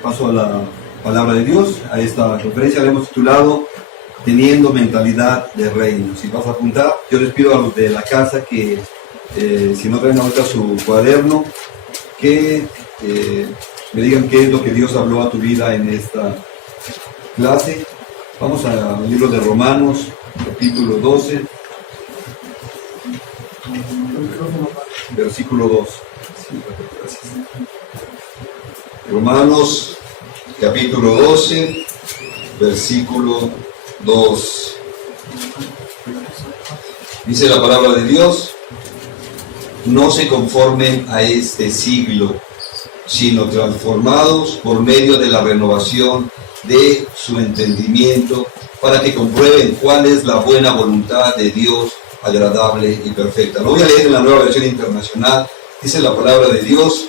Paso a la palabra de Dios. A esta conferencia le hemos titulado Teniendo mentalidad de reino. Si vas a apuntar, yo les pido a los de la casa que si no traen ahorita su cuaderno, que me digan qué es lo que Dios habló a tu vida en esta clase. Vamos al libro de Romanos, capítulo 12, versículo 2. Gracias. Romanos, capítulo 12, versículo 2. Dice la palabra de Dios: no se conformen a este siglo, sino transformados por medio de la renovación de su entendimiento, para que comprueben cuál es la buena voluntad de Dios, agradable y perfecta. Lo voy a leer en la Nueva Versión Internacional. Dice la palabra de Dios: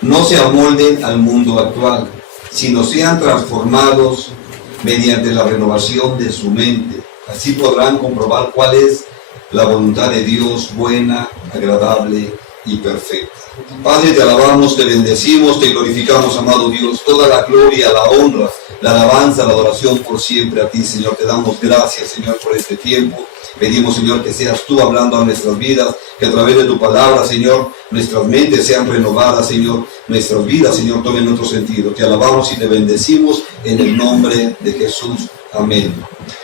no se amolden al mundo actual, sino sean transformados mediante la renovación de su mente. Así podrán comprobar cuál es la voluntad de Dios, buena, agradable y perfecta. Padre, te alabamos, te bendecimos, te glorificamos, amado Dios. Toda la gloria, la honra, la alabanza, la adoración por siempre a ti, Señor. Te damos gracias, Señor, por este tiempo. Pedimos, Señor, que seas tú hablando a nuestras vidas, que a través de tu palabra, Señor, nuestras mentes sean renovadas, Señor, nuestras vidas, Señor, tomen otro sentido. Te alabamos y te bendecimos en el nombre de Jesús. Amén.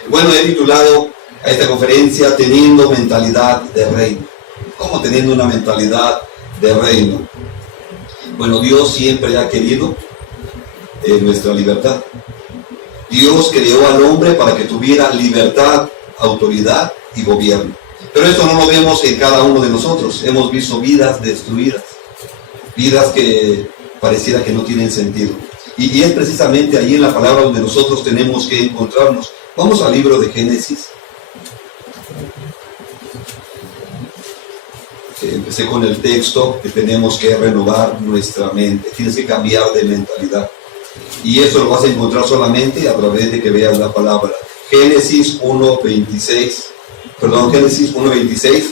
Bueno, he titulado a esta conferencia Teniendo mentalidad de reino. ¿Cómo teniendo una mentalidad de reino? Bueno, Dios siempre ha querido nuestra libertad. Dios creó al hombre para que tuviera libertad, autoridad y gobierno. Pero esto no lo vemos en cada uno de nosotros. Hemos visto vidas destruidas, vidas que pareciera que no tienen sentido. Y es precisamente ahí en la palabra donde nosotros tenemos que encontrarnos. Vamos al libro de Génesis. Empecé con el texto que tenemos que renovar nuestra mente. Tienes que cambiar de mentalidad. Y eso lo vas a encontrar solamente a través de que veas la palabra. Génesis 1.26,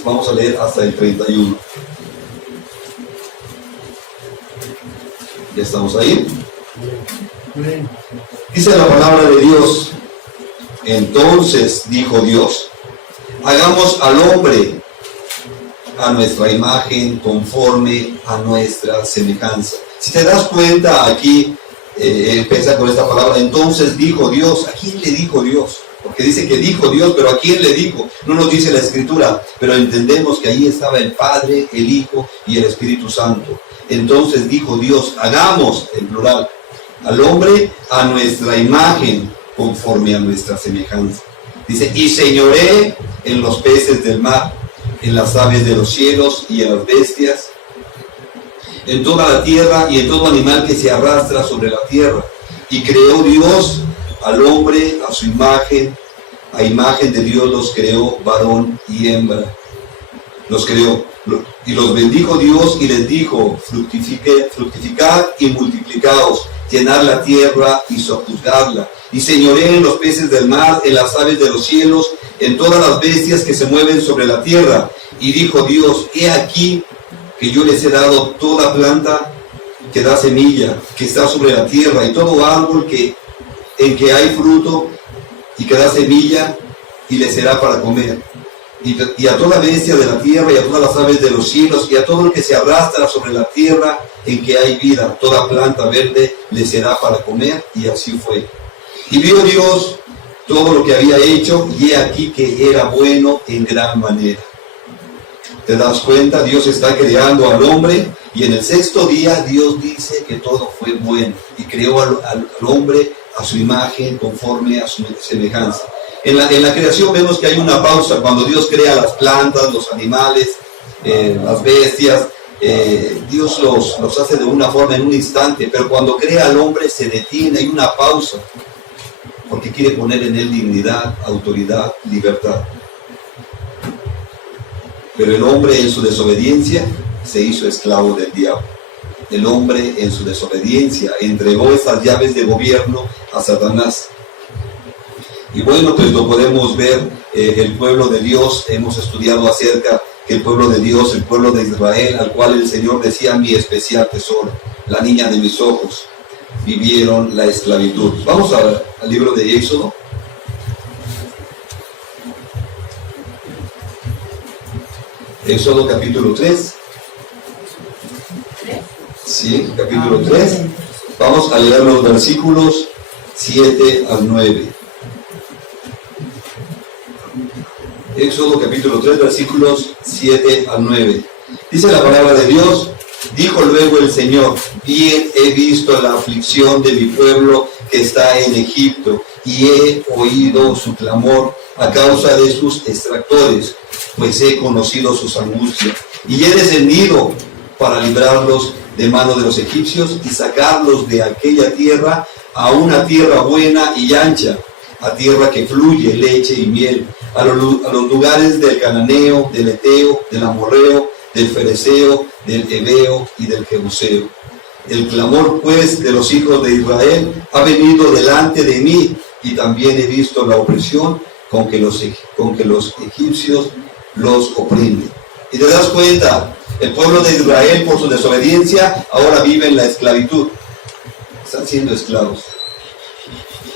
vamos a leer hasta el 31. ¿Ya estamos ahí? Dice la palabra de Dios: entonces dijo Dios, hagamos al hombre a nuestra imagen, conforme a nuestra semejanza. Si te das cuenta aquí, empieza con esta palabra, entonces dijo Dios. ¿A quién le dijo Dios? Porque dice que dijo Dios, pero ¿a quién le dijo? No nos dice la Escritura, pero entendemos que ahí estaba el Padre, el Hijo y el Espíritu Santo. Entonces dijo Dios, hagamos, en plural, al hombre a nuestra imagen, conforme a nuestra semejanza. Dice, y señoré en los peces del mar, en las aves de los cielos y en las bestias, en toda la tierra y en todo animal que se arrastra sobre la tierra. Y creó Dios al hombre a su imagen, a imagen de Dios los creó, varón y hembra. Los creó. Y los bendijo Dios y les dijo, fructificad y multiplicaos, llenad la tierra y sojuzgadla. Y señoré en los peces del mar, en las aves de los cielos, en todas las bestias que se mueven sobre la tierra. Y dijo Dios, he aquí que yo les he dado toda planta que da semilla, que está sobre la tierra, y todo árbol en que hay fruto y que da semilla, y les será para comer. Y a toda bestia de la tierra, y a todas las aves de los cielos, y a todo el que se arrastra sobre la tierra en que hay vida, toda planta verde les será para comer. Y así fue. Y vio Dios todo lo que había hecho, y he aquí que era bueno en gran manera. ¿Te das cuenta? Dios está creando al hombre, y en el sexto día Dios dice que todo fue bueno, y creó al hombre a su imagen, conforme a su semejanza. En la creación vemos que hay una pausa. Cuando Dios crea las plantas, los animales, las bestias, Dios los hace de una forma en un instante, pero cuando crea al hombre se detiene, hay una pausa, porque quiere poner en él dignidad, autoridad, libertad. Pero el hombre en su desobediencia se hizo esclavo del diablo. El hombre en su desobediencia entregó esas llaves de gobierno a Satanás. Y bueno, pues lo podemos ver, el pueblo de Dios, hemos estudiado acerca que el pueblo de Dios, el pueblo de Israel, al cual el Señor decía mi especial tesoro. la niña de mis ojos, vivieron la esclavitud. Vamos al libro de Éxodo. Éxodo capítulo 3. Sí, capítulo 3. Vamos a leer los versículos 7 al 9. Éxodo capítulo 3, versículos 7 al 9. Dice la palabra de Dios: dijo luego el Señor, bien he visto la aflicción de mi pueblo que está en Egipto, y he oído su clamor a causa de sus extractores, pues he conocido sus angustias, y he descendido para librarlos de mano de los egipcios y sacarlos de aquella tierra a una tierra buena y ancha, a tierra que fluye leche y miel, a los lugares del cananeo, del eteo, del amorreo, del fereceo, del heveo y del jebuseo. El clamor pues de los hijos de Israel ha venido delante de mí, y también he visto la opresión con que los egipcios los oprimen. Y te das cuenta, el pueblo de Israel, por su desobediencia, ahora vive en la esclavitud. Están siendo esclavos.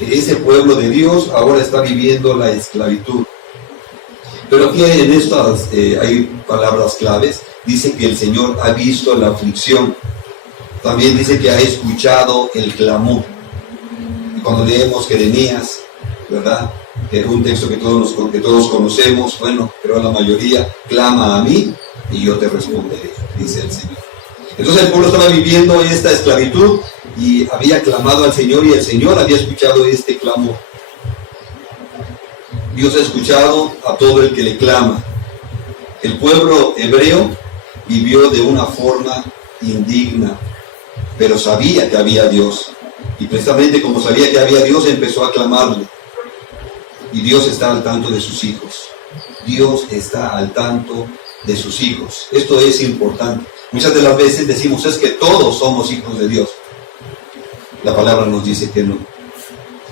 Ese pueblo de Dios ahora está viviendo la esclavitud. Pero aquí en estas hay palabras claves. Dice que el Señor ha visto la aflicción. También dice que ha escuchado el clamor. Y cuando leemos Jeremías, ¿verdad?, que es un texto que todos conocemos, bueno, pero la mayoría, clama a mí y yo te responderé, dice el Señor. Entonces el pueblo estaba viviendo esta esclavitud y había clamado al Señor, y el Señor había escuchado este clamor. Dios ha escuchado a todo el que le clama. El pueblo hebreo vivió de una forma indigna, pero sabía que había Dios. Y precisamente como sabía que había Dios, empezó a clamarle. Y Dios está al tanto de sus hijos. Dios está al tanto de sus hijos. Esto es importante. Muchas de las veces decimos, es que todos somos hijos de Dios. La palabra nos dice que no.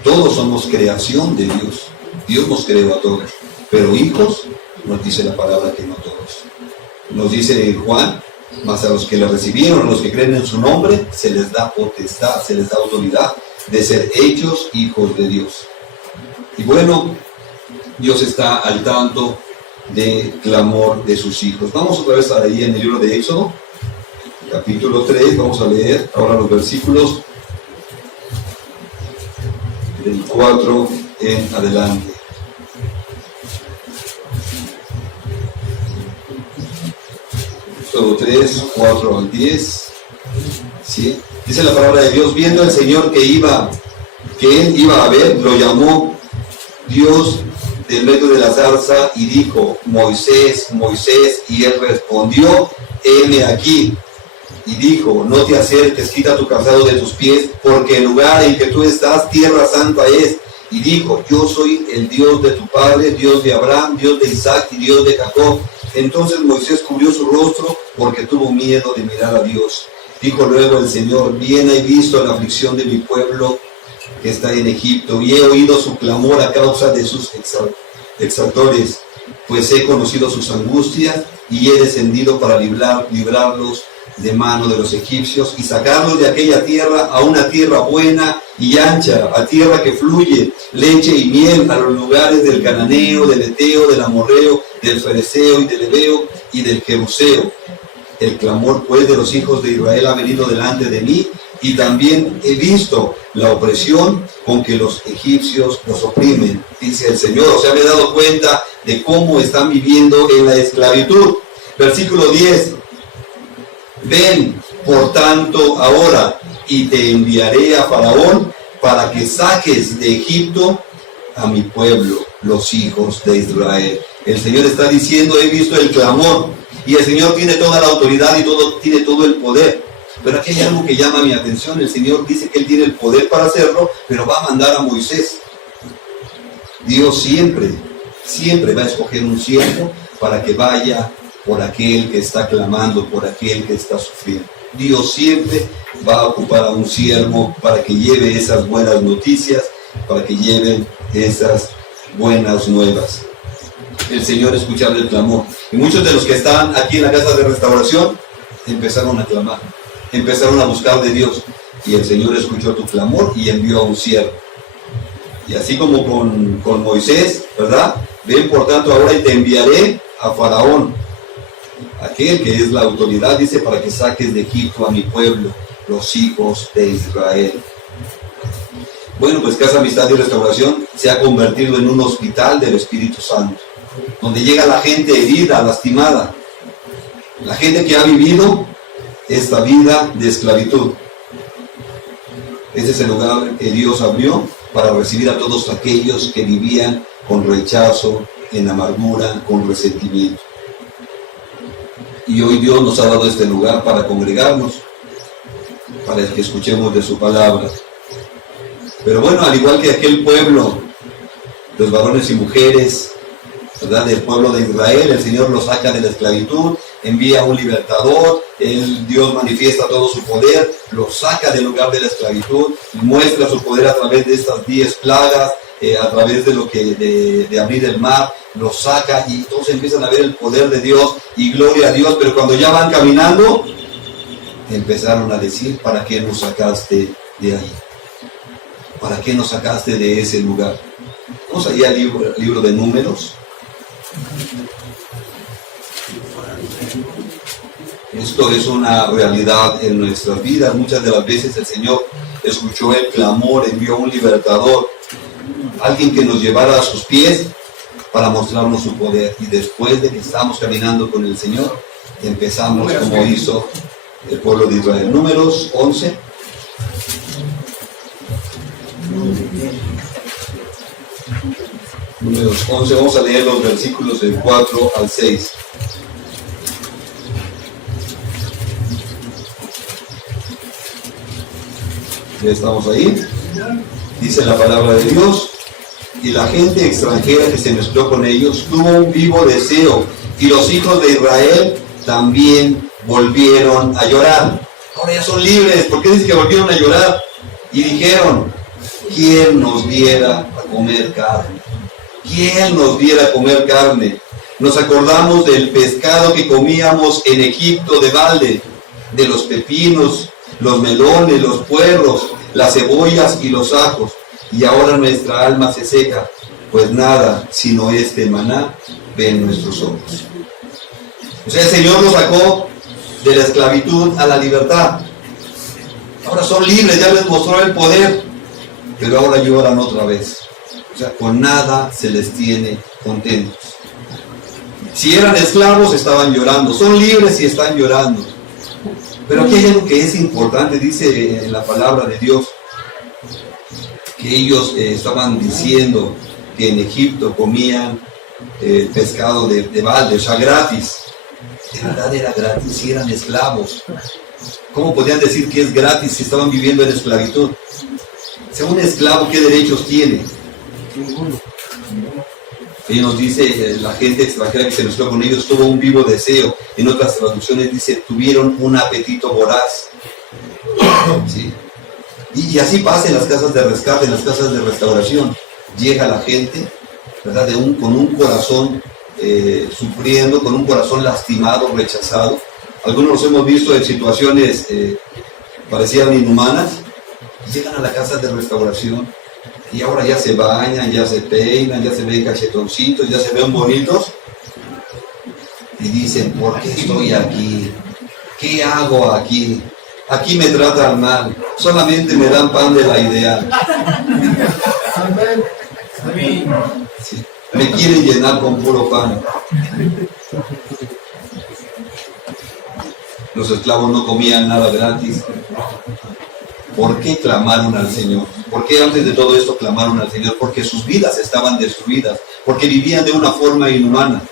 Todos somos creación de Dios. Dios nos creó a todos. Pero hijos, nos dice la palabra que no todos. Nos dice Juan, mas a los que le recibieron, a los que creen en su nombre, se les da potestad, se les da autoridad de ser hechos hijos de Dios. Y bueno, Dios está al tanto del clamor de sus hijos. Vamos otra vez ahí en el libro de Éxodo, capítulo 3, vamos a leer ahora los versículos del 4 en adelante. Éxodo 3, 4 al 10. ¿Sí? Dice la palabra de Dios: viendo el Señor que él iba a ver, lo llamó Dios del medio de la zarza y dijo: Moisés, Moisés. Y él respondió: heme aquí. Y dijo: no te acerques, quita tu calzado de tus pies, porque el lugar en que tú estás, tierra santa es. Y dijo: yo soy el Dios de tu padre, Dios de Abraham, Dios de Isaac y Dios de Jacob. Entonces Moisés cubrió su rostro porque tuvo miedo de mirar a Dios. Dijo luego el Señor: bien he visto la aflicción de mi pueblo que está en Egipto, y he oído su clamor a causa de sus exaltores, pues he conocido sus angustias, y he descendido para librarlos de mano de los egipcios, y sacarlos de aquella tierra a una tierra buena y ancha, a tierra que fluye leche y miel, a los lugares del cananeo, del eteo, del amorreo, del fereceo y del heveo y del jebuseo. El clamor pues de los hijos de Israel ha venido delante de mí, y también he visto la opresión con que los egipcios los oprimen, dice el Señor. O sea, me he dado cuenta de cómo están viviendo en la esclavitud. Versículo 10. Ven, por tanto, ahora, y te enviaré a Faraón para que saques de Egipto a mi pueblo, los hijos de Israel. El Señor está diciendo: he visto el clamor, y el Señor tiene toda la autoridad y tiene todo el poder. Pero aquí hay algo que llama mi atención. El Señor dice que Él tiene el poder para hacerlo, pero va a mandar a Moisés. Dios siempre va a escoger un siervo para que vaya por aquel que está clamando, por aquel que está sufriendo. Dios siempre va a ocupar a un siervo para que lleve esas buenas noticias, para que lleven esas buenas nuevas. El Señor escuchaba el clamor. Y muchos de los que están aquí en la casa de restauración empezaron a clamar. empezaron a buscar de Dios. Y el Señor escuchó tu clamor y envió a un siervo. Y así como con Moisés, ¿verdad? Ven por tanto ahora y te enviaré a Faraón, aquel que es la autoridad, dice, para que saques de Egipto a mi pueblo, los hijos de Israel. Bueno, pues Casa Amistad y Restauración se ha convertido en un hospital del Espíritu Santo, donde llega la gente herida, lastimada, la gente que ha vivido esta vida de esclavitud. Ese es el lugar que Dios abrió para recibir a todos aquellos que vivían con rechazo, en amargura, con resentimiento. Y hoy Dios nos ha dado este lugar para congregarnos, para que escuchemos de su palabra. Pero bueno, al igual que aquel pueblo, los varones y mujeres, ¿verdad?, del pueblo de Israel, el Señor los saca de la esclavitud, envía un libertador, Dios manifiesta todo su poder, los saca del lugar de la esclavitud, muestra su poder a través de estas 10 plagas, a través de abrir el mar, los saca y todos empiezan a ver el poder de Dios y gloria a Dios. Pero cuando ya van caminando, empezaron a decir: ¿para qué nos sacaste de ahí? ¿Para qué nos sacaste de ese lugar? Vamos allá al libro de Números. Esto es una realidad en nuestras vidas. Muchas de las veces el Señor escuchó el clamor, envió un libertador, alguien que nos llevara a sus pies para mostrarnos su poder. Y después de que estamos caminando con el Señor, empezamos como hizo el pueblo de Israel. Números 11. Números 11, vamos a leer los versículos del 4 al 6. Ya estamos ahí. Dice la palabra de Dios: y la gente extranjera que se mezcló con ellos tuvo un vivo deseo, y los hijos de Israel también volvieron a llorar. Ahora ya son libres. ¿Por qué dice que volvieron a llorar? Y dijeron: ¿quién nos diera a comer carne? ¿Quién nos diera a comer carne? Nos acordamos del pescado que comíamos en Egipto de balde, de los pepinos, los melones, los puerros, las cebollas y los ajos. Y ahora nuestra alma se seca, pues nada sino este maná ven nuestros ojos. O sea, el Señor los sacó de la esclavitud a la libertad. Ahora son libres, ya les mostró el poder, pero ahora lloran otra vez. O sea, con nada se les tiene contentos. Si eran esclavos, estaban llorando. Son libres y están llorando. Pero aquí hay algo que es importante, dice en la palabra de Dios, que ellos estaban diciendo que en Egipto comían pescado de balde, o sea, gratis. De verdad era gratis, si eran esclavos. ¿Cómo podían decir que es gratis si estaban viviendo en esclavitud? Si un esclavo, ¿qué derechos tiene? Y nos dice, la gente extranjera que se mezcló con ellos tuvo un vivo deseo. En otras traducciones dice, tuvieron un apetito voraz. ¿Sí? Y así pasa en las casas de rescate, en las casas de restauración. Llega la gente, ¿verdad?, con un corazón sufriendo, con un corazón lastimado, rechazado. Algunos los hemos visto en situaciones parecían inhumanas. Llegan a la casa de restauración y ahora ya se bañan, ya se peinan, ya se ven cachetoncitos, ya se ven bonitos y dicen, ¿por qué estoy aquí? ¿Qué hago aquí? Aquí me tratan mal, solamente me dan pan de la ideal. Sí, me quieren llenar con puro pan. Los esclavos no comían nada gratis. ¿Por qué clamaron al Señor? ¿Por qué antes de todo esto clamaron al Señor? Porque sus vidas estaban destruidas, porque vivían de una forma inhumana.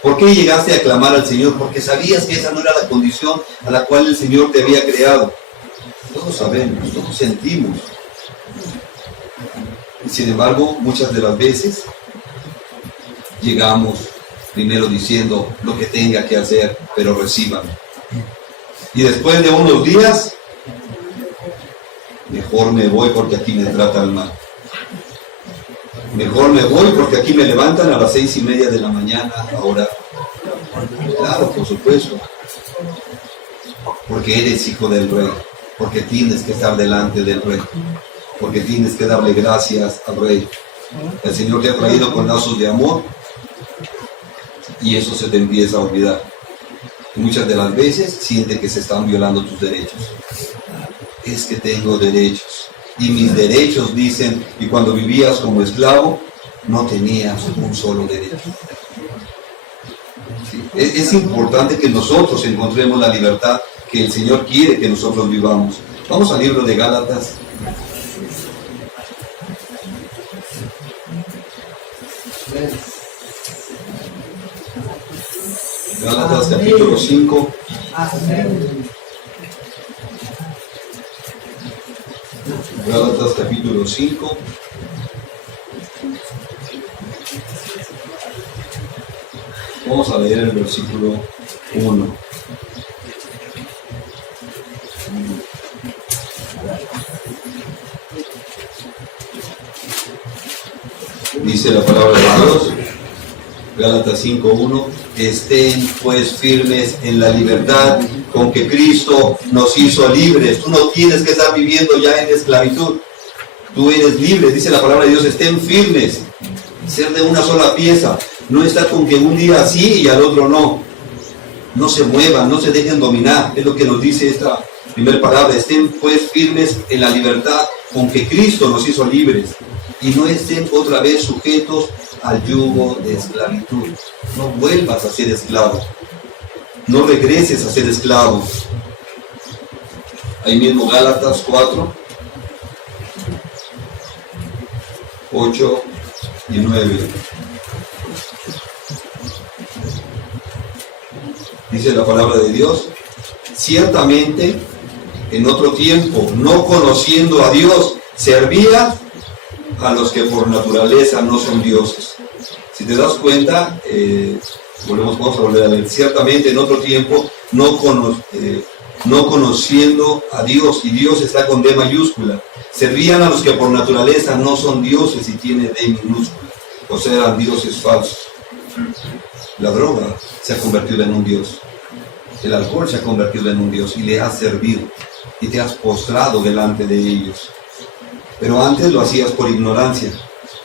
¿Por qué llegaste a clamar al Señor? Porque sabías que esa no era la condición a la cual el Señor te había creado. Todos sabemos, todos sentimos. Y sin embargo, muchas de las veces llegamos primero diciendo lo que tenga que hacer, pero reciban. Y después de unos días, mejor me voy porque aquí me tratan mal. Mejor me voy porque aquí me levantan a las 6:30 de la mañana a orar. Claro, por supuesto. porque eres hijo del Rey, porque tienes que estar delante del Rey, porque tienes que darle gracias al Rey. El Señor te ha traído con lazos de amor y eso se te empieza a olvidar. Y muchas de las veces sientes que se están violando tus derechos. Es que tengo derechos. Y mis derechos dicen, y cuando vivías como esclavo, no tenías un solo derecho. ¿Sí? Es importante que nosotros encontremos la libertad que el Señor quiere que nosotros vivamos. Vamos al libro de Gálatas. Gálatas capítulo 5. Gálatas capítulo 5. Vamos a leer el versículo 1. Dice la palabra de Dios, Gálatas 5:1, estén pues firmes en la libertad con que Cristo nos hizo libres. Tú no tienes que estar viviendo ya en esclavitud. Tú eres libre, dice la palabra de Dios, estén firmes, ser de una sola pieza. No estar con que un día sí y al otro no. No se muevan, no se dejen dominar. Es lo que nos dice esta primera palabra. Estén pues firmes en la libertad con que Cristo nos hizo libres. Y no estén otra vez sujetos al yugo de esclavitud. No vuelvas a ser esclavo. No regreses a ser esclavo. Ahí mismo Gálatas 4, 8 y 9. Dice la palabra de Dios, ciertamente en otro tiempo, no conociendo a Dios, servía a los que por naturaleza no son dioses. Si te das cuenta, vamos a volver a ver, ciertamente en otro tiempo, no conociendo a Dios, y Dios está con D mayúscula, servían a los que por naturaleza no son dioses y tiene D minúscula, o sea, eran dioses falsos. La droga se ha convertido en un dios, el alcohol se ha convertido en un dios y le has servido y te has postrado delante de ellos. Pero antes lo hacías por ignorancia.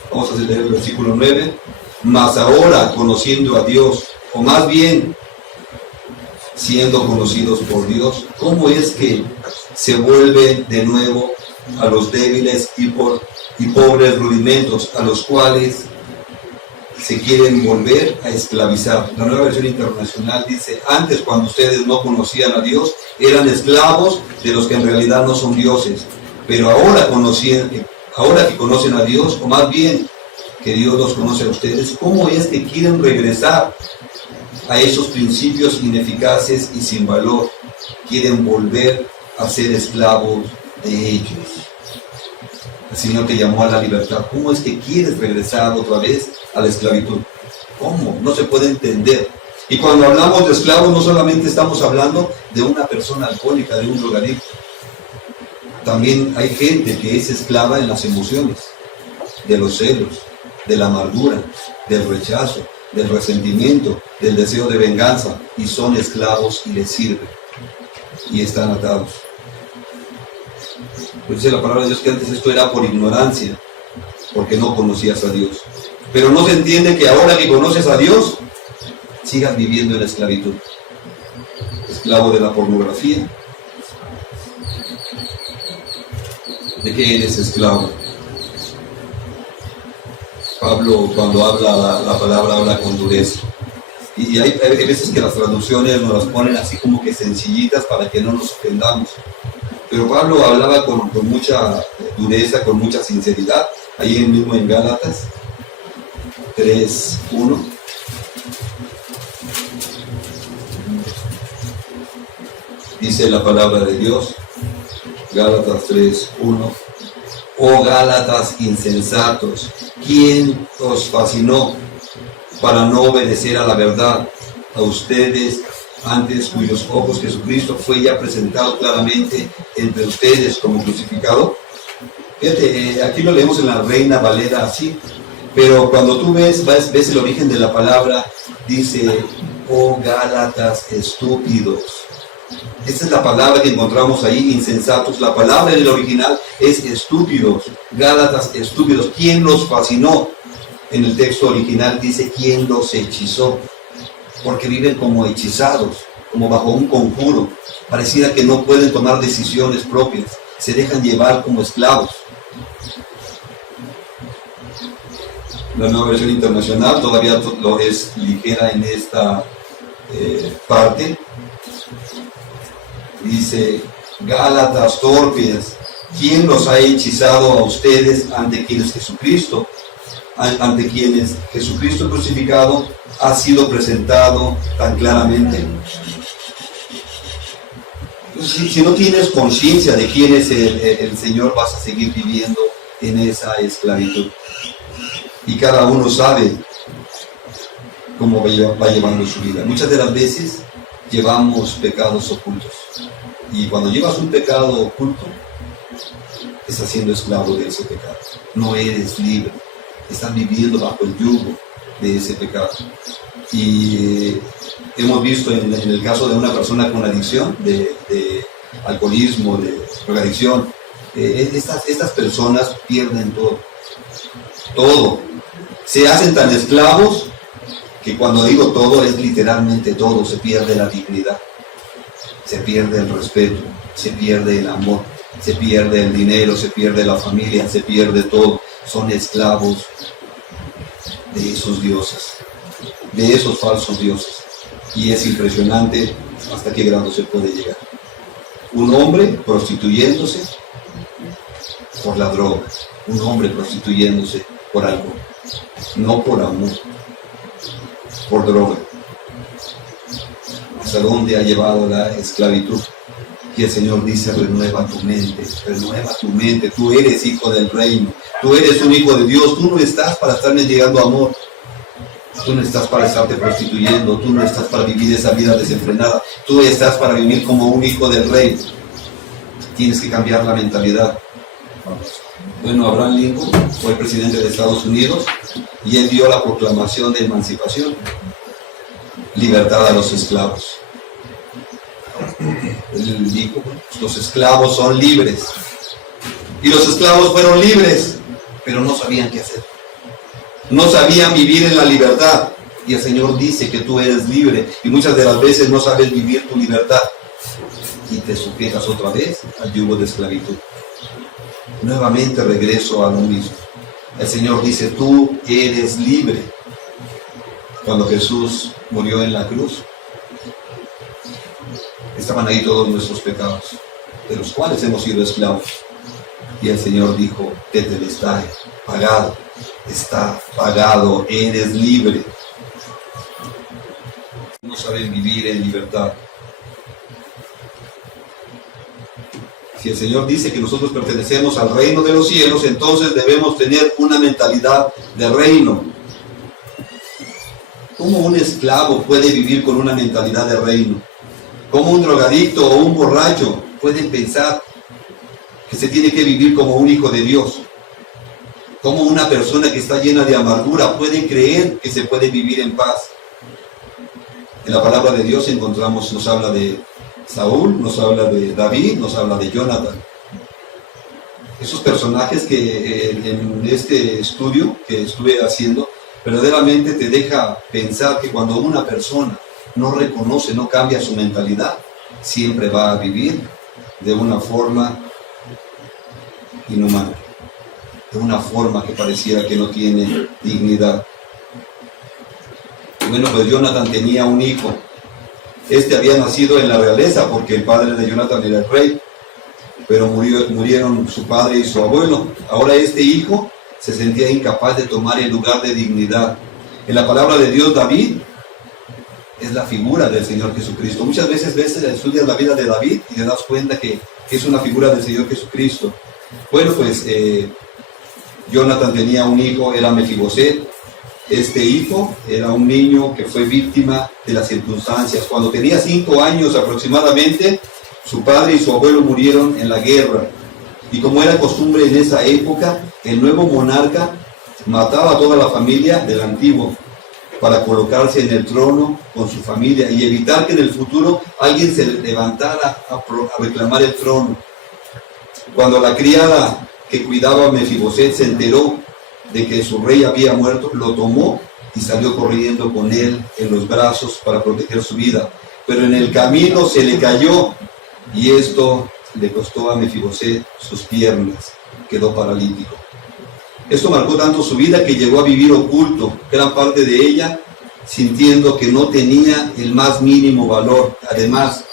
Vamos a leer el versículo 9. Mas ahora, conociendo a Dios, o más bien, siendo conocidos por Dios, ¿cómo es que se vuelve de nuevo a los débiles y pobres rudimentos a los cuales se quieren volver a esclavizar? La Nueva Versión Internacional dice, antes cuando ustedes no conocían a Dios, eran esclavos de los que en realidad no son dioses. Pero ahora que conocen a Dios, o más bien que Dios los conoce a ustedes, ¿cómo es que quieren regresar a esos principios ineficaces y sin valor? Quieren volver a ser esclavos de ellos. El Señor te llamó a la libertad. ¿Cómo es que quieres regresar otra vez a la esclavitud? ¿Cómo? No se puede entender. Y cuando hablamos de esclavos, no solamente estamos hablando de una persona alcohólica, de un drogadicto. También hay gente que es esclava en las emociones, de los celos, de la amargura, del rechazo, del resentimiento, del deseo de venganza, y son esclavos y les sirven, y están atados. Pues dice la palabra de Dios que antes esto era por ignorancia, porque no conocías a Dios. Pero no se entiende que ahora que conoces a Dios, sigas viviendo en la esclavitud. Esclavo de la pornografía. ¿De qué eres esclavo? Pablo, cuando habla la palabra, habla con dureza. Y hay veces que las traducciones nos las ponen así como que sencillitas para que no nos ofendamos. Pero Pablo hablaba con mucha dureza, con mucha sinceridad, ahí mismo en Gálatas 3:1. Dice la palabra de Dios, Gálatas 3:1. Oh Gálatas insensatos, ¿quién os fascinó para no obedecer a la verdad? A ustedes, antes cuyos ojos Jesucristo fue ya presentado claramente entre ustedes como crucificado. Fíjate, aquí lo leemos en la Reina Valera así, pero cuando tú ves el origen de la palabra, dice, oh Gálatas estúpidos. Esta es la palabra que encontramos ahí, insensatos. La palabra en el original es estúpidos. Gálatas, estúpidos. ¿Quién los fascinó? En el texto original dice, ¿quién los hechizó? Porque viven como hechizados, como bajo un conjuro. Pareciera que no pueden tomar decisiones propias. Se dejan llevar como esclavos. La Nueva Versión Internacional todavía lo es ligera en esta parte. Dice, Gálatas torpes, ¿quién los ha hechizado a ustedes ante quienes Jesucristo crucificado ha sido presentado tan claramente? Si no tienes conciencia de quién es el Señor, vas a seguir viviendo en esa esclavitud. Y cada uno sabe cómo va llevando su vida. Muchas de las veces llevamos pecados ocultos. Y cuando llevas un pecado oculto, estás siendo esclavo de ese pecado. No eres libre. Estás viviendo bajo el yugo de ese pecado. Y hemos visto en el caso de una persona con adicción, de alcoholismo, de drogadicción, estas personas pierden todo. Todo. Se hacen tan esclavos que cuando digo todo es literalmente todo. Se pierde la dignidad, se pierde el respeto, se pierde el amor, se pierde el dinero, se pierde la familia, se pierde todo. Son esclavos de esos dioses, de esos falsos dioses. Y es impresionante hasta qué grado se puede llegar. Un hombre prostituyéndose por la droga, un hombre prostituyéndose por algo, no por amor, por droga. ¿Hasta dónde ha llevado la esclavitud? Y el Señor dice, renueva tu mente, tú eres hijo del reino, tú eres un hijo de Dios, tú no estás para estar mendigando amor, tú no estás para estarte prostituyendo, tú no estás para vivir esa vida desenfrenada, tú estás para vivir como un hijo del rey. Tienes que cambiar la mentalidad. Bueno, Abraham Lincoln fue el presidente de Estados Unidos y él dio la proclamación de emancipación, libertad a los esclavos. Él dijo, los esclavos son libres. Y los esclavos fueron libres, pero no sabían qué hacer. No sabían vivir en la libertad. Y el Señor dice que tú eres libre. Y muchas de las veces no sabes vivir tu libertad. Y te sujetas otra vez al yugo de esclavitud. Nuevamente regreso a lo mismo. El Señor dice, tú eres libre. Cuando Jesús murió en la cruz, estaban ahí todos nuestros pecados, de los cuales hemos sido esclavos. Y el Señor dijo, está pagado, eres libre. No saben vivir en libertad. Si el Señor dice que nosotros pertenecemos al reino de los cielos, entonces debemos tener una mentalidad de reino. ¿Cómo un esclavo puede vivir con una mentalidad de reino? ¿Cómo un drogadicto o un borracho pueden pensar que se tiene que vivir como un hijo de Dios? ¿Cómo una persona que está llena de amargura puede creer que se puede vivir en paz? En la palabra de Dios encontramos, nos habla de Saúl, nos habla de David, nos habla de Jonathan. Esos personajes que en este estudio que estuve haciendo, verdaderamente te deja pensar que cuando una persona no reconoce, no cambia su mentalidad, siempre va a vivir de una forma inhumana, de una forma que pareciera que no tiene dignidad. Bueno, pues Jonathan tenía un hijo. Este había nacido en la realeza porque el padre de Jonathan era el rey, pero murieron su padre y su abuelo. Ahora este hijo se sentía incapaz de tomar el lugar de dignidad. En la palabra de Dios, David es la figura del Señor Jesucristo. Muchas veces estudias la vida de David y te das cuenta que es una figura del Señor Jesucristo. Bueno, pues Jonathan tenía un hijo, era Mefiboset. Este hijo era un niño que fue víctima de las circunstancias. Cuando tenía 5 años aproximadamente, su padre y su abuelo murieron en la guerra. Y como era costumbre en esa época, el nuevo monarca mataba a toda la familia del antiguo. para colocarse en el trono con su familia y evitar que en el futuro alguien se levantara a reclamar el trono. Cuando la criada que cuidaba a Mefiboset se enteró de que su rey había muerto, lo tomó y salió corriendo con él en los brazos para proteger su vida. Pero en el camino se le cayó y esto le costó a Mefiboset sus piernas, quedó paralítico. Esto marcó tanto su vida que llegó a vivir oculto, gran parte de ella sintiendo que no tenía el más mínimo valor. Además,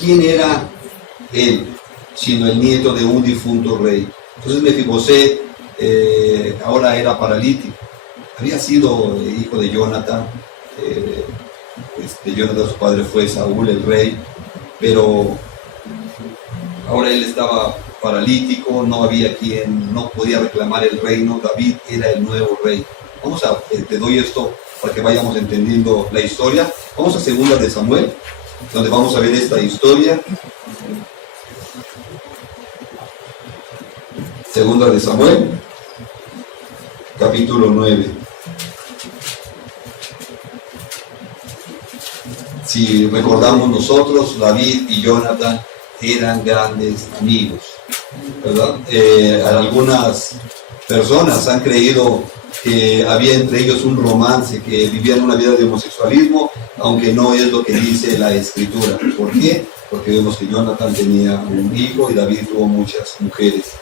¿quién era él sino el nieto de un difunto rey? Entonces Mefiboset ahora era paralítico. Había sido hijo de Jonathan, Jonathan su padre fue Saúl el rey, pero ahora él estaba paralítico, no había quien, no podía reclamar el reino. David era el nuevo rey. Te doy esto para que vayamos entendiendo la historia. Vamos a 2 de Samuel, donde vamos a ver esta historia. 2 de Samuel, capítulo 9. Si recordamos nosotros, David y Jonathan eran grandes amigos, ¿verdad? Algunas personas han creído que había entre ellos un romance, que vivían una vida de homosexualismo, aunque no es lo que dice la Escritura. ¿Por qué? Porque vemos que Jonathan tenía un hijo y David tuvo muchas mujeres.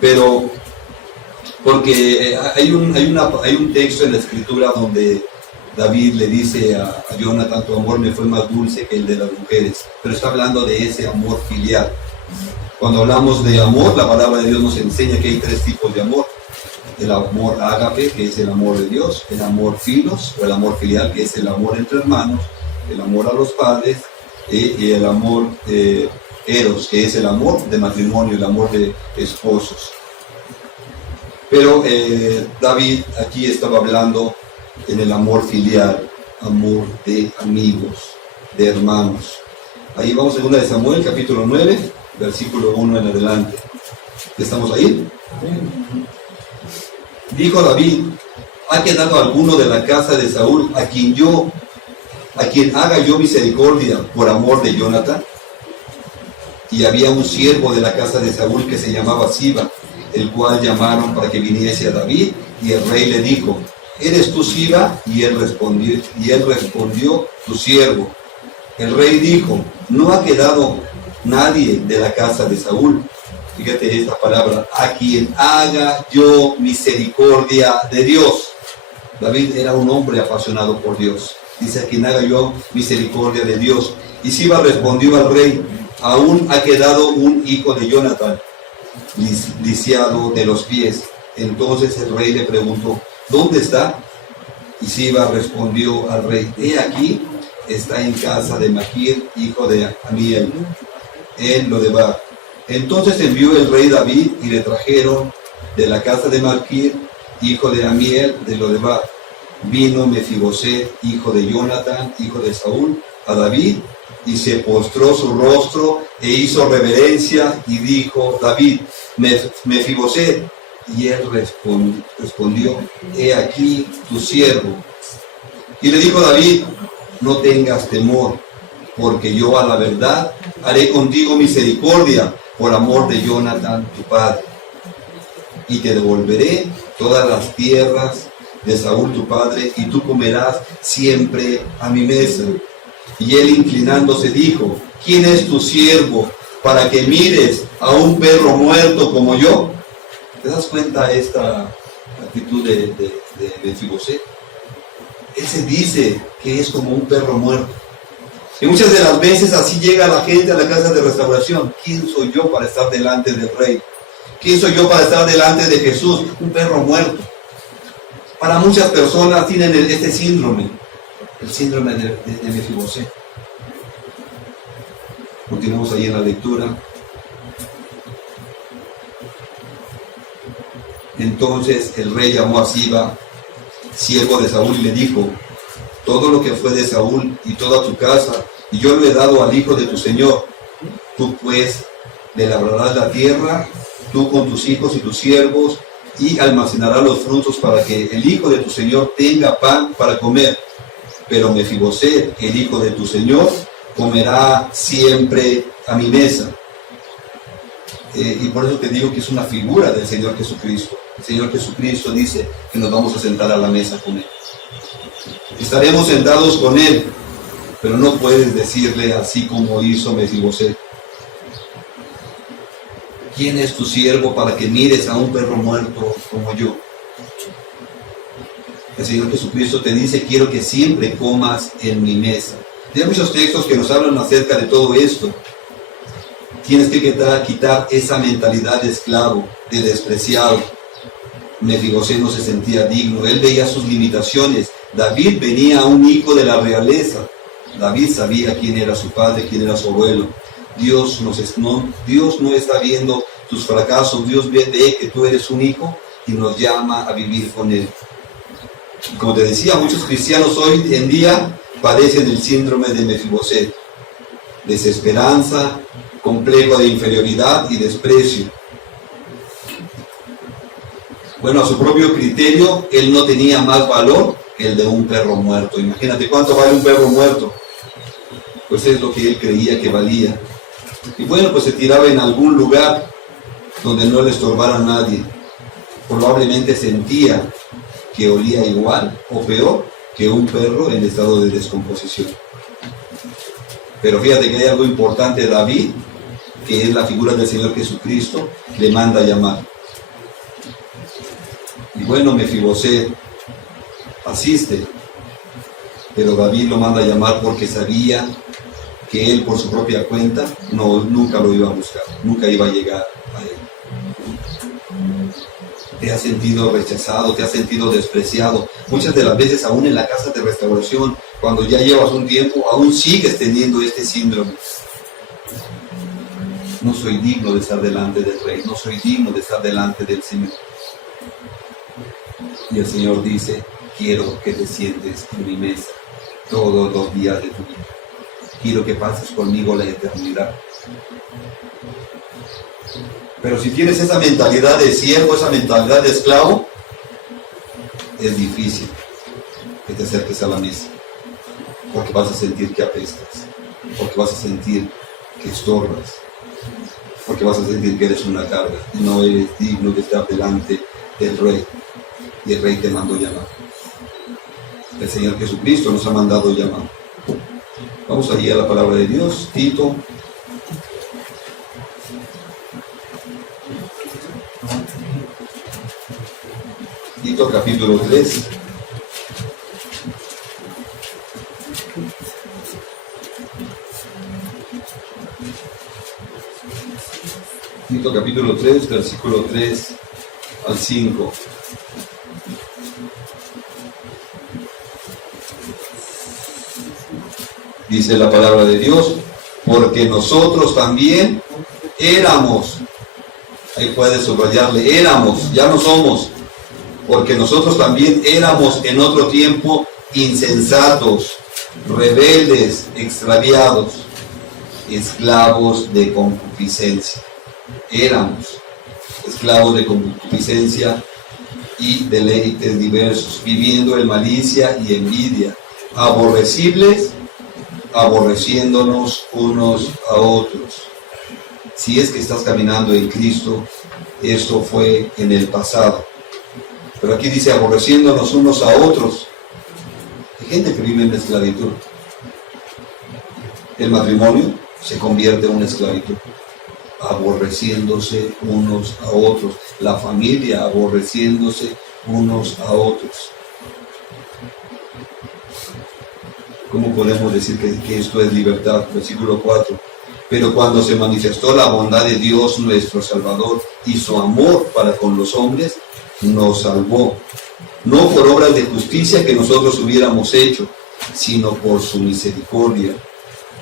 Pero porque hay un texto en la Escritura donde David le dice a Jonathan: tu amor me fue más dulce que el de las mujeres. Pero está hablando de ese amor filial. Cuando hablamos de amor, la palabra de Dios nos enseña que hay 3 tipos de amor. El amor ágape, que es el amor de Dios; el amor filos, o el amor filial, que es el amor entre hermanos; el amor a los padres, y el amor eros, que es el amor de matrimonio, el amor de esposos. Pero David aquí estaba hablando en el amor filial, amor de amigos, de hermanos. Ahí vamos a 2 de Samuel, capítulo 9, versículo 1 en adelante. ¿Estamos ahí? Dijo David: ¿ha quedado alguno de la casa de Saúl a quien haga yo misericordia por amor de Jonathan? Y había un siervo de la casa de Saúl que se llamaba Siba, el cual llamaron para que viniese a David, y el rey le dijo: ¿eres tú Siba? Y él respondió: tu siervo. El rey dijo: no ha quedado nadie de la casa de Saúl. Fíjate esta palabra: a quien haga yo misericordia de Dios. David era un hombre apasionado por Dios. Dice: a quien haga yo misericordia de Dios. Y Siba respondió al rey: aún ha quedado un hijo de Jonathan, lisiado de los pies. Entonces el rey le preguntó: ¿dónde está? Y Siba respondió al rey: he aquí, está en casa de Maquir, hijo de Amiel, en Lodebar. Entonces envió el rey David y le trajeron de la casa de Maquir, hijo de Amiel, de Lodebar. Vino Mefiboset, hijo de Jonathan, hijo de Saúl, a David, y se postró su rostro e hizo reverencia, y dijo David: Mefiboset. Y él respondió: he aquí tu siervo. Y le dijo David: no tengas temor, porque yo a la verdad haré contigo misericordia por amor de Jonathan tu padre, y te devolveré todas las tierras de Saúl tu padre, y tú comerás siempre a mi mesa. Y él, inclinándose, dijo: ¿quién es tu siervo para que mires a un perro muerto como yo? ¿Te das cuenta esta actitud de Mefiboset? Él se dice que es como un perro muerto. Y muchas de las veces así llega la gente a la casa de restauración. ¿Quién soy yo para estar delante del rey? ¿Quién soy yo para estar delante de Jesús? Un perro muerto. Para muchas personas tienen este síndrome, el síndrome de Mefiboset. Continuamos ahí en la lectura. Entonces el rey llamó a Siba, siervo de Saúl, y le dijo: todo lo que fue de Saúl y toda tu casa, y yo lo he dado al hijo de tu señor. Tú pues le labrarás la tierra, tú con tus hijos y tus siervos, y almacenará los frutos para que el hijo de tu señor tenga pan para comer. Pero Mefiboset, el hijo de tu señor, comerá siempre a mi mesa. Y por eso te digo que es una figura del Señor Jesucristo. El Señor Jesucristo dice que nos vamos a sentar a la mesa con Él. Estaremos sentados con Él, pero no puedes decirle así como hizo Mefiboset: ¿quién es tu siervo para que mires a un perro muerto como yo? El Señor Jesucristo te dice: quiero que siempre comas en mi mesa. Hay muchos textos que nos hablan acerca de todo esto. Tienes que quitar esa mentalidad de esclavo, de despreciado. Mefiboset no se sentía digno, él veía sus limitaciones. David venía un hijo de la realeza. David sabía quién era su padre, quién era su abuelo. Dios no está viendo tus fracasos, Dios ve que tú eres un hijo y nos llama a vivir con Él. Como te decía, muchos cristianos hoy en día padecen el síndrome de Mefiboset: desesperanza, complejo de inferioridad y desprecio. Bueno, a su propio criterio, él no tenía más valor que el de un perro muerto. Imagínate cuánto vale un perro muerto. Pues es lo que él creía que valía. Y bueno, pues se tiraba en algún lugar donde no le estorbara a nadie. Probablemente sentía que olía igual o peor que un perro en estado de descomposición. Pero fíjate que hay algo importante. David, que es la figura del Señor Jesucristo, le manda a llamar. Y bueno, Mefiboset asiste, pero David lo manda a llamar porque sabía que él por su propia cuenta nunca lo iba a buscar, nunca iba a llegar a él. Te has sentido rechazado, te has sentido despreciado. Muchas de las veces, aún en la casa de restauración, cuando ya llevas un tiempo, aún sigues teniendo este síndrome. No soy digno de estar delante del Rey, no soy digno de estar delante del Señor. Y el Señor dice: quiero que te sientes en mi mesa todos los días de tu vida. Quiero que pases conmigo la eternidad. Pero si tienes esa mentalidad de siervo, esa mentalidad de esclavo, es difícil que te acerques a la mesa, porque vas a sentir que apestas, porque vas a sentir que estorbas, porque vas a sentir que eres una carga y no eres digno de estar delante del Rey. Y el Rey te mandó llamar. El Señor Jesucristo nos ha mandado llamar. Vamos allí a la palabra de Dios. Tito capítulo 3. Tito capítulo 3, versículo 3 al 5. Dice la palabra de Dios: porque nosotros también éramos, ahí puedes subrayarle, éramos, ya no somos, porque nosotros también éramos en otro tiempo insensatos, rebeldes, extraviados, esclavos de concupiscencia. Éramos esclavos de concupiscencia y deleites diversos, viviendo en malicia y envidia, aborrecibles, aborreciéndonos unos a otros. Si es que estás caminando en Cristo, esto fue en el pasado. Pero aquí dice aborreciéndonos unos a otros. Hay gente que vive en la esclavitud. El matrimonio se convierte en una esclavitud, aborreciéndose unos a otros. La familia aborreciéndose unos a otros. ¿Cómo podemos decir que esto es libertad? Versículo 4. Pero cuando se manifestó la bondad de Dios nuestro Salvador y su amor para con los hombres, nos salvó, no por obras de justicia que nosotros hubiéramos hecho, sino por su misericordia,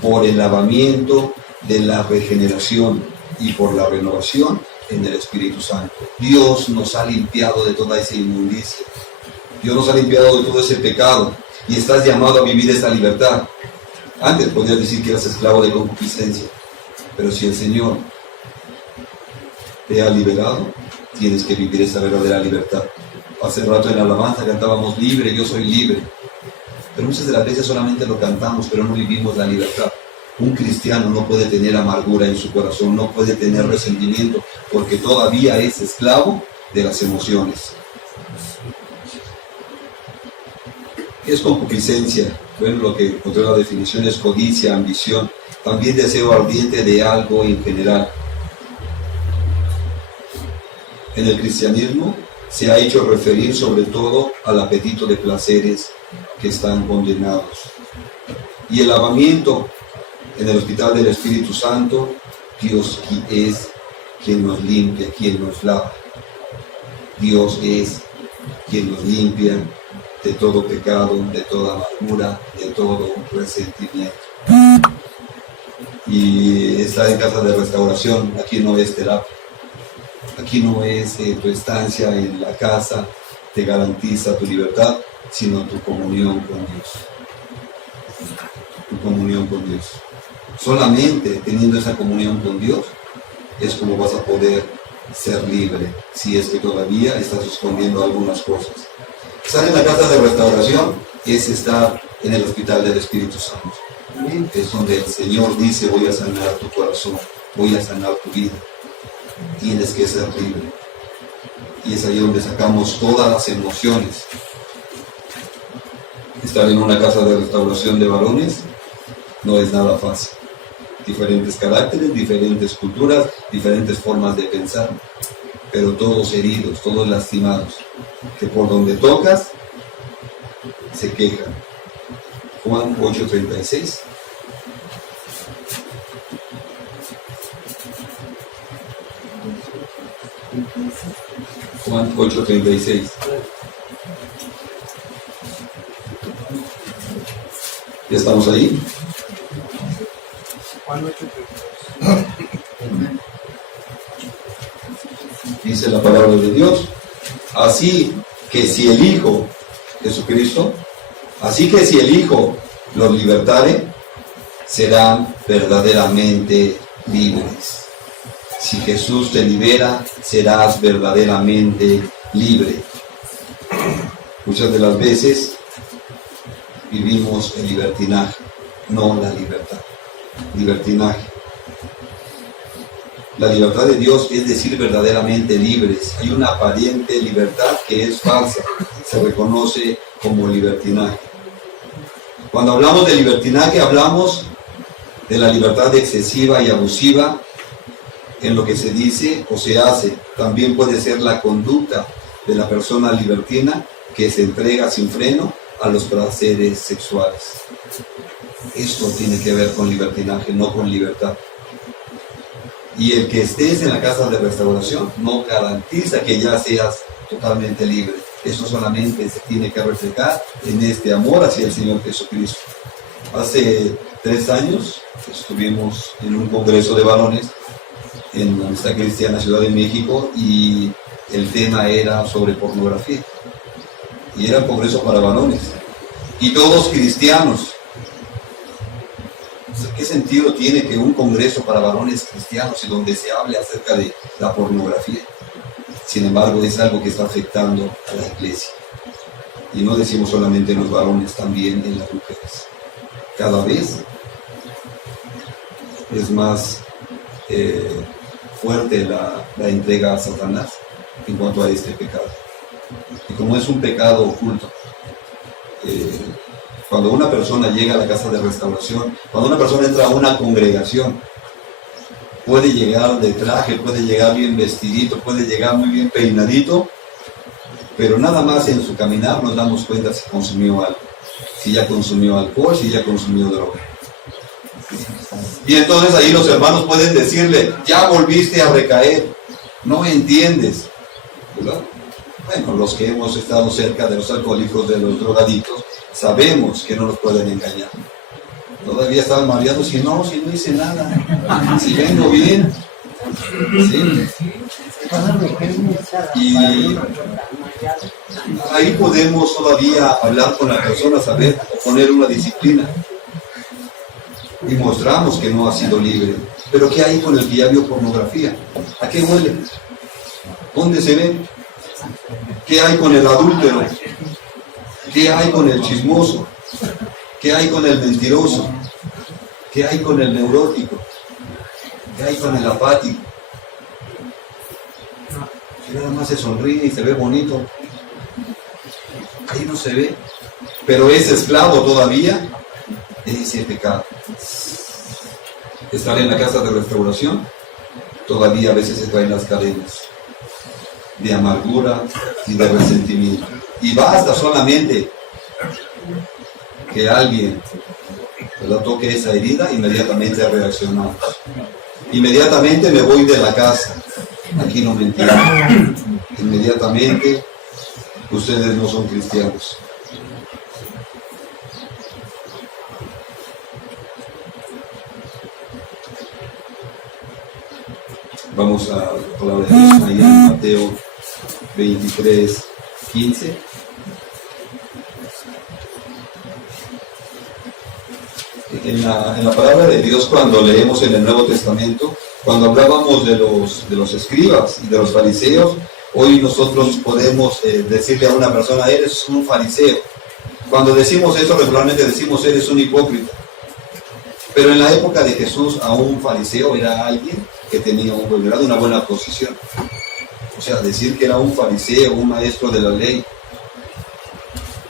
por el lavamiento de la regeneración y por la renovación en el Espíritu Santo. Dios nos ha limpiado de toda esa inmundicia. Dios nos ha limpiado de todo ese pecado y estás llamado a vivir esa libertad. Antes podías decir que eras esclavo de concupiscencia, pero si el Señor te ha liberado, tienes que vivir esa verdadera libertad. Hace rato en la alabanza cantábamos libre, yo soy libre. Pero muchas de las veces solamente lo cantamos, pero no vivimos la libertad. Un cristiano no puede tener amargura en su corazón, no puede tener resentimiento, porque todavía es esclavo de las emociones. ¿Qué es concupiscencia? Bueno, lo que encontré la definición es codicia, ambición, también deseo ardiente de algo en general. En el cristianismo se ha hecho referir sobre todo al apetito de placeres que están condenados. Y el lavamiento en el hospital del Espíritu Santo, Dios es quien nos limpia, quien nos lava. Dios es quien nos limpia de todo pecado, de toda amargura, de todo resentimiento. Y estar en casa de restauración, aquí no es terapia. Aquí no es tu estancia en la casa, te garantiza tu libertad, sino tu comunión con Dios. Tu comunión con Dios. Solamente teniendo esa comunión con Dios es como vas a poder ser libre, si es que todavía estás escondiendo algunas cosas. Estar en la casa de restauración es estar en el hospital del Espíritu Santo. Es donde el Señor dice, voy a sanar tu corazón, voy a sanar tu vida. Tienes que ser libre. Y es ahí donde sacamos todas las emociones. Estar en una casa de restauración de varones no es nada fácil. Diferentes caracteres, diferentes culturas, diferentes formas de pensar, pero todos heridos, todos lastimados, que por donde tocas se quejan. Juan 8:36. Juan 8:36. ¿Ya estamos ahí? Juan 8:36. Dice la palabra de Dios. Así que si el Hijo, Jesucristo, así que si el Hijo los libertare, serán verdaderamente libres. Si Jesús te libera, serás verdaderamente libre. Muchas de las veces vivimos el libertinaje, no la libertad. Libertinaje. La libertad de Dios es decir verdaderamente libres. Hay una aparente libertad que es falsa, se reconoce como libertinaje. Cuando hablamos de libertinaje, hablamos de la libertad excesiva y abusiva en lo que se dice o se hace. También puede ser la conducta de la persona libertina que se entrega sin freno a los placeres sexuales. Esto tiene que ver con libertinaje, no con libertad. Y el que estés en la casa de restauración no garantiza que ya seas totalmente libre. Eso solamente se tiene que reflejar en este amor hacia el Señor Jesucristo. Hace 3 años estuvimos en un congreso de varones en la Amistad Cristiana Ciudad de México y el tema era sobre pornografía. Y era un congreso para varones. Y todos cristianos. ¿Qué sentido tiene que un congreso para varones cristianos y donde se hable acerca de la pornografía? Sin embargo, es algo que está afectando a la iglesia. Y no decimos solamente en los varones, también en las mujeres. Cada vez es más fuerte la entrega a Satanás en cuanto a este pecado. Y como es un pecado oculto, cuando una persona llega a la casa de restauración, cuando una persona entra a una congregación, puede llegar de traje, puede llegar bien vestidito, puede llegar muy bien peinadito, pero nada más en su caminar nos damos cuenta si consumió algo, si ya consumió alcohol, si ya consumió droga. Y entonces ahí los hermanos pueden decirle, ya volviste a recaer, no entiendes, ¿verdad? Bueno, los que hemos estado cerca de los alcohólicos, de los drogadictos, sabemos que no nos pueden engañar. Todavía están mareados si no hice nada, si vengo bien. ¿Sí? Y ahí podemos todavía hablar con la persona, saber poner una disciplina. Y mostramos que no ha sido libre. Pero ¿qué hay con el que ya vio pornografía? ¿A qué huele? ¿Dónde se ve? ¿Qué hay con el adúltero? ¿Qué hay con el chismoso? ¿Qué hay con el mentiroso? ¿Qué hay con el neurótico? ¿Qué hay con el apático? Que nada más se sonríe y se ve bonito. Ahí no se ve. Pero es esclavo todavía de ese pecado. Estar en la casa de restauración, todavía a veces se traen las cadenas de amargura y de resentimiento. Y basta solamente que alguien, ¿verdad?, toque esa herida, inmediatamente reaccionamos. Inmediatamente me voy de la casa. Aquí no me entienden. Inmediatamente ustedes no son cristianos. Vamos a la palabra de Dios ahí en Mateo 23, 15. En la palabra de Dios, cuando leemos en el Nuevo Testamento, cuando hablábamos de los escribas y de los fariseos, hoy nosotros podemos decirle a una persona, eres un fariseo. Cuando decimos eso, regularmente decimos, eres un hipócrita. Pero en la época de Jesús, a un fariseo era alguien que tenía un buen grado, una buena posición. O sea, decir que era un fariseo, un maestro de la ley,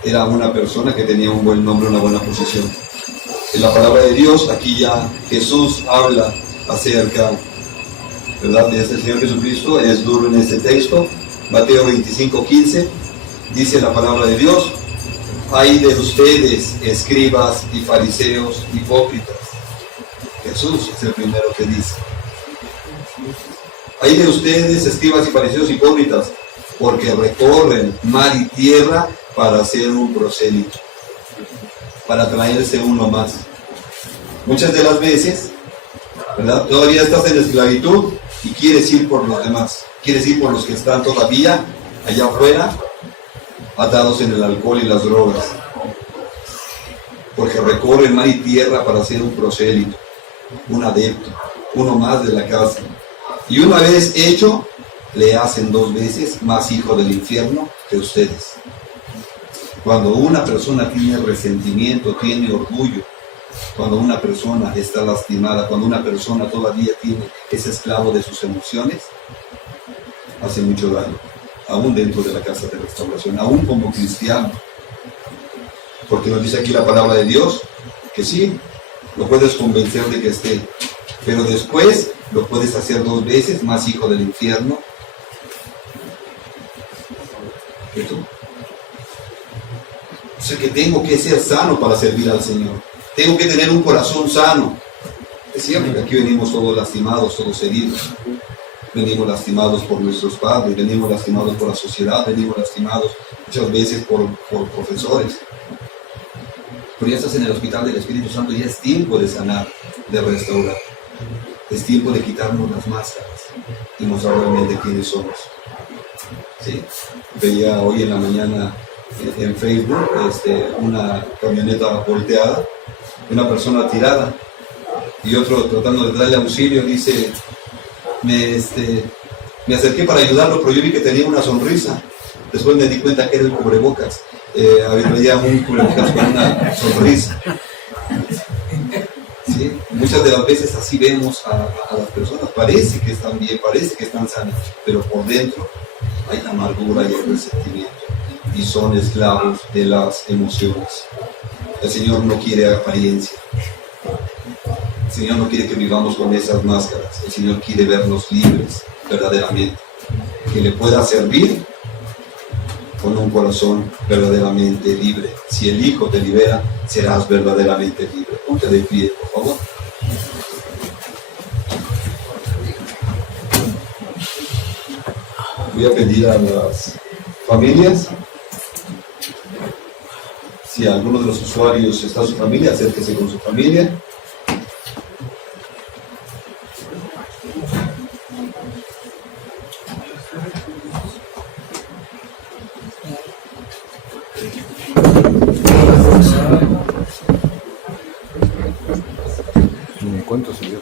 era una persona que tenía un buen nombre, una buena posición. En la palabra de Dios, aquí ya Jesús habla acerca, ¿verdad?, de este Señor Jesucristo. Es duro en este texto. Mateo 25, 15, dice la palabra de Dios: ay de ustedes, escribas y fariseos hipócritas. Jesús es el primero que dice: ay de ustedes, escribas y fariseos hipócritas, porque recorren mar y tierra para hacer un prosélito, para traerse uno más. Muchas de las veces, ¿verdad?, todavía estás en esclavitud y quieres ir por los demás, quieres ir por los que están todavía allá afuera, atados en el alcohol y las drogas, porque recorren mar y tierra para hacer un prosélito, un adepto, uno más de la casa. Y una vez hecho, le hacen 2 veces más hijo del infierno que ustedes. Cuando una persona tiene resentimiento, tiene orgullo, cuando una persona está lastimada, cuando una persona todavía es esclavo de sus emociones, hace mucho daño, aún dentro de la casa de restauración, aún como cristiano. Porque nos dice aquí la palabra de Dios, que sí, lo puedes convencer de que esté, pero después lo puedes hacer 2 veces más hijo del infierno que tú. O sea que tengo que ser sano para servir al Señor. Tengo que tener un corazón sano. Es cierto que aquí venimos todos lastimados, todos heridos. Venimos lastimados por nuestros padres, venimos lastimados por la sociedad, venimos lastimados muchas veces por profesores. Pero ya estás en el hospital del Espíritu Santo, ya es tiempo de sanar, de restaurar. Es tiempo de quitarnos las máscaras y mostrar realmente quiénes somos. ¿Sí? Veía hoy en la mañana en Facebook una camioneta volteada, una persona tirada, y otro tratando de darle auxilio. Dice: me acerqué para ayudarlo, pero yo vi que tenía una sonrisa. Después me di cuenta que era el cubrebocas. Traía un cubrebocas con una sonrisa. ¿Sí? Muchas de las veces así vemos a las personas. Parece que están bien, parece que están sanas, pero por dentro hay amargura y hay resentimiento, y son esclavos de las emociones. El Señor no quiere apariencia. El Señor no quiere que vivamos con esas máscaras. El Señor quiere vernos libres verdaderamente, que le pueda servir con un corazón verdaderamente libre. Si el Hijo te libera, serás verdaderamente libre. Ponte de pie, por favor. Voy a pedir a las familias, si alguno de los usuarios está su familia, acérquese con su familia. ¿Cuánto subió?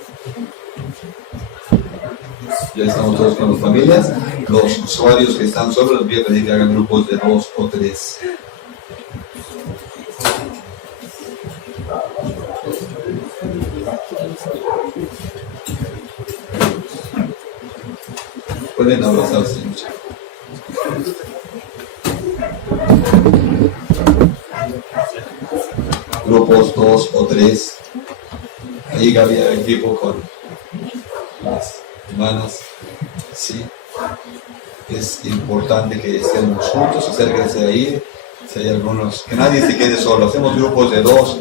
Ya estamos todos con las familias. Los usuarios que están solos, les voy a pedir que hagan grupos de 2 o 3. Pueden abrazarse mucho. Grupos 2 o 3. Ahí había equipo con las hermanas. Sí. Es importante que estemos juntos, acérquense ahí. Si hay algunos, que nadie se quede solo. Hacemos grupos de 2.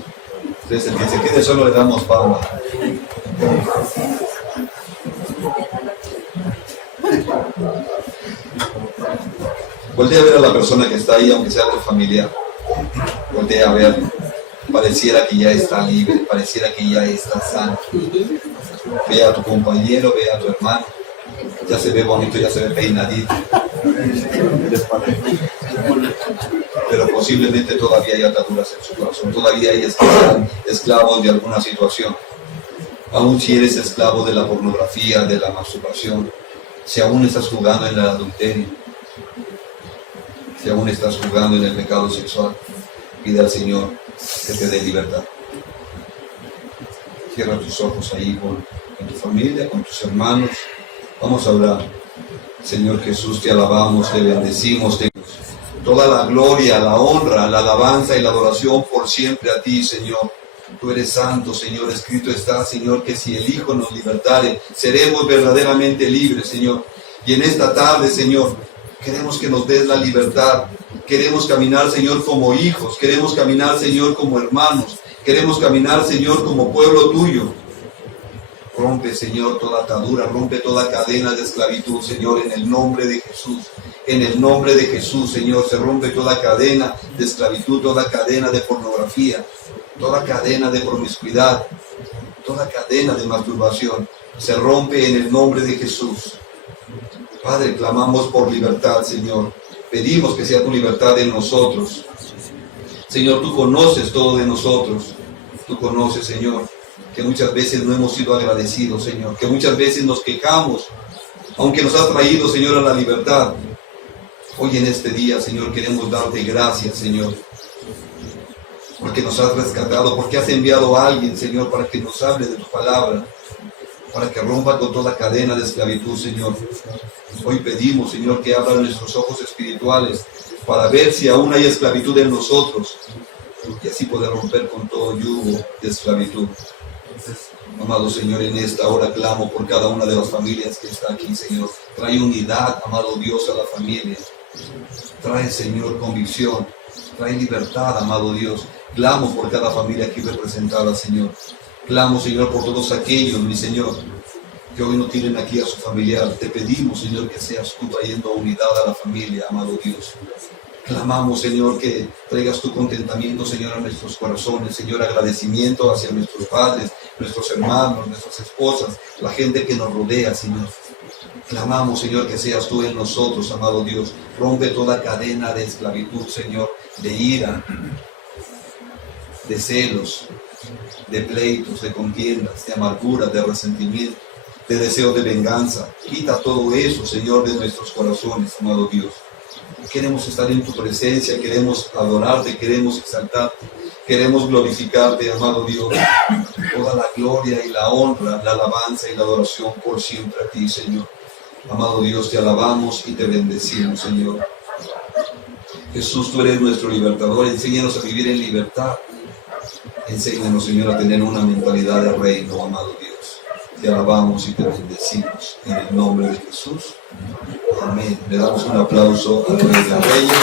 Entonces, el que se quede solo le damos palma. Voltea a ver a la persona que está ahí, aunque sea tu familiar. Voltea a ver. Pareciera que ya está libre, pareciera que ya está sano. Ve a tu compañero, ve a tu hermano. Ya se ve bonito, ya se ve peinadito. Pero posiblemente todavía hay ataduras en su corazón. Todavía hay esclavos de alguna situación. Aún si eres esclavo de la pornografía, de la masturbación, si aún estás jugando en el adulterio, si aún estás jugando en el pecado sexual, pide al Señor que te dé libertad. Cierra tus ojos ahí con tu familia, con tus hermanos. Vamos a orar. Señor Jesús, te alabamos, te bendecimos, toda la gloria, la honra, la alabanza y la adoración por siempre a ti, Señor. Tú eres santo, Señor. Escrito está, Señor, que si el Hijo nos libertare, seremos verdaderamente libres, Señor. Y en esta tarde, Señor, queremos que nos des la libertad. Queremos caminar, Señor, como hijos. Queremos caminar, Señor, como hermanos. Queremos caminar, Señor, como pueblo tuyo. Rompe, Señor, toda atadura, rompe toda cadena de esclavitud, Señor, en el nombre de Jesús. En el nombre de Jesús, Señor, se rompe toda cadena de esclavitud, toda cadena de pornografía, toda cadena de promiscuidad, toda cadena de masturbación. Se rompe en el nombre de Jesús. Padre, clamamos por libertad, Señor. Pedimos que sea tu libertad en nosotros. Señor, tú conoces todo de nosotros. Tú conoces, Señor, que muchas veces no hemos sido agradecidos, Señor. Que muchas veces nos quejamos, aunque nos has traído, Señor, a la libertad. Hoy en este día, Señor, queremos darte gracias, Señor. Porque nos has rescatado, porque has enviado a alguien, Señor, para que nos hable de tu palabra. Para que rompa con toda cadena de esclavitud, Señor. Hoy pedimos, Señor, que abran nuestros ojos espirituales para ver si aún hay esclavitud en nosotros y así poder romper con todo yugo de esclavitud. Amado Señor, en esta hora clamo por cada una de las familias que está aquí, Señor. Trae unidad, amado Dios, a la familia. Trae, Señor, convicción. Trae libertad, amado Dios. Clamo por cada familia aquí representada, Señor. Clamo, Señor, por todos aquellos, mi Señor, que hoy no tienen aquí a su familiar. Te pedimos, Señor, que seas tú trayendo unidad a la familia, amado Dios. Clamamos, Señor, que traigas tu contentamiento, Señor, a nuestros corazones, Señor, agradecimiento hacia nuestros padres, nuestros hermanos, nuestras esposas, la gente que nos rodea, Señor. Clamamos, Señor, que seas tú en nosotros, amado Dios. Rompe toda cadena de esclavitud, Señor, de ira, de celos, de pleitos, de contiendas, de amargura, de resentimiento, de deseo de venganza. Quita todo eso, Señor, de nuestros corazones, amado Dios. Queremos estar en tu presencia, queremos adorarte, queremos exaltarte, queremos glorificarte, amado Dios. Toda la gloria y la honra, la alabanza y la adoración por siempre a ti, Señor. Amado Dios, te alabamos y te bendecimos, Señor. Jesús, tú eres nuestro libertador. Enséñanos a vivir en libertad. Enséñanos, Señor, a tener una mentalidad de reino, amado Dios. Te alabamos y te bendecimos en el nombre de Jesús. Amén. Le damos un aplauso al Rey de Reyes.